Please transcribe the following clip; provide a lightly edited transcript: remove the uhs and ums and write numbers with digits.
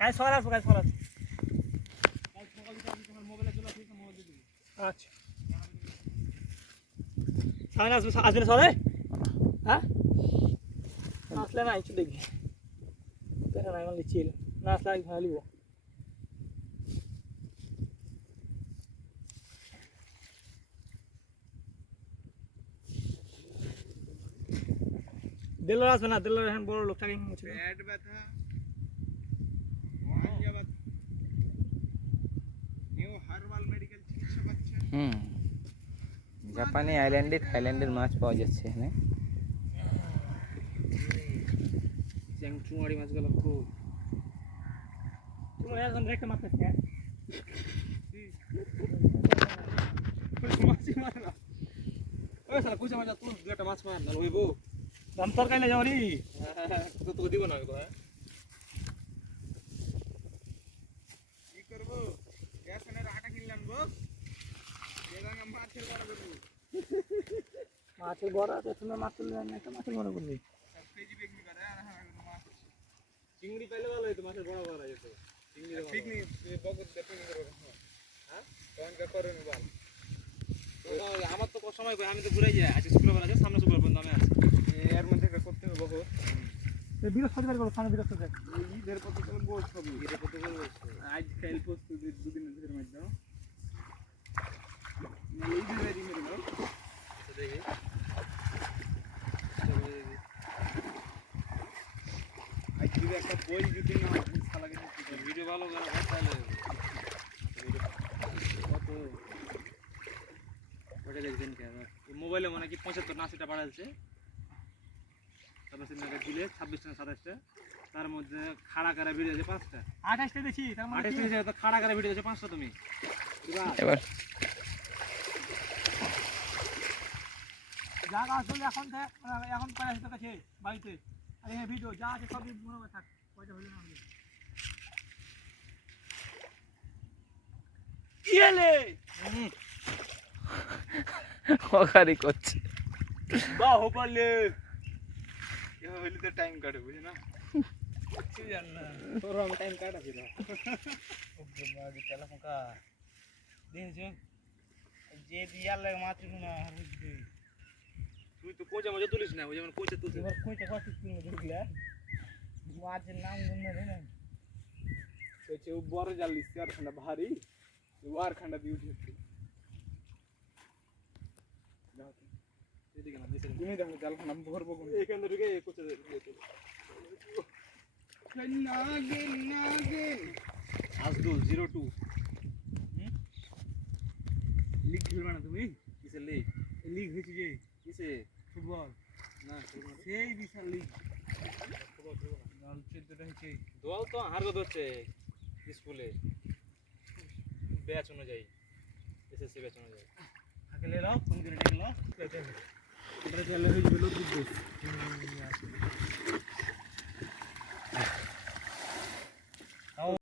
কাল সকালে আসবো, কাল সকালে আসবো। কাল সকালে যদি তোমার মোবাইলে চলে আসি, মোবাইল দিয়ে দিবি। আচ্ছা সামনে আসবো, আসবেন সবাই? হ্যাঁ আসলে না একটু দেখবি, দেখা নাই মানে চিল না আসলে এক ভালো লিব। দিল্লার আসবে না, দিল্লার এখন বড় লোক থাকে পেট ব্যথা, মাঞ্জা ব্যথা, নিউ হার্বাল মেডিকেল চিকিৎসা পাচ্ছেন। জাপানি আইল্যান্ডে থাইল্যান্ডের মাছ পাওয়া যাচ্ছে এখানে। চুয়াড়ি মাছগুলো খুব তোমার এখন রেখে মারতেছে মাছই মারে না। ওই শালা কুচা মাছ তুই দুই একটা মাছ মার না লইবো। দাম তরকারি যাও নি তো তো দিব না তো। হ্যাঁ কি করব? রেশনের আটা কিনলাম গো। এবার মাছের বড় করব। মাছের বড় আছে, তুমি মাছ তুললে আমি একটা মাছের বড় করবি। সব কেজি বিক্রি করে আর মাছ চিংড়ি পাইলে ভালো হতো, মাছের বড় বড় যেত। চিংড়ি পিকনিক বগত পিকনিক করব। হ্যাঁ কোন কা করে নি বল। আমার তো সময় কই, আমি তো ঘুরে যাই। আজকে শুক্রবার আছে, সামনে শুক্রবার বন্ধ আমি আছি। এর মধ্যে করতে হবে বহুত। এই বৃহস্পতিবার করো, সামনে বৃহস্পতিবার। ঈদের পথে চলে গোল ছবি। ঈদের পথে গোল আজ কাল প্রস্তুতি দুদিনের ভিতরে মধ্যে দাও। ঈদের রেডি মেরে দাও। দেখি আজ যদি একটা বই যদি না শালাকে ভিডিও ভালো করে তাহলে কত ওটা দেখবেন কেন মোবাইলে মানে কি 75 না 80টা বাড়াইছে। তারপর সিনেমাটা দিলে 26টা 27টা, তার মধ্যে খাড়া করা ভিডিও আছে 5টা। 28টা দেখি, তার মানে 28টা তো খাড়া করা ভিডিও আছে 5টা। তুমি এবার জায়গা আসলে এখন এখন করে আসতে কাছে বাড়িতে, আর এই ভিডিও যা আছে সবই মনে করে থাক, কয়টা হলো না হলো। কি হলে হকারি করছে। বাহ পারলে এ হইলে তো টাইম কাটে বুঝি না। কিছু জান না তোর আমি টাইম কাটাছি না। ওকে মাগে তেলা ফোকা দেখছো যে দিয়ার লাগে মাছ না বুঝবি। তুই তো কোচা মজা তুলিস না, ওই যেমন কোচে তুলছিস। এবার কইতে কষ্ট কি ঢুকলে মাছের নাম গুনে রে না কোচে ও বড় জাল লিস আর খান্ডা ভারী ওয়ার খান্ডা দিয়ে উঠেছে। এদিকে না নিচে তুমি দেখো জাল খান্ডা ভরবো কোন এখানে ঢুকে কোচে নাগিন নাগিন আজদুল 02 লিগ খেলবে না তুমি? কিসে লিগ? লিগ হয়েছে যে কিসে ফুটবল না সেই বিশাল লিগ দল 14টা হয়েছে। দল তো হারগত হচ্ছে স্কুলে ব্যাচ অনুযায়ী, এসএসসি ব্যাচ অনুযায়ী। আগে লে লাও ফোন করে ডেকে লাও আমরা চলে হয়ে গেল দুধ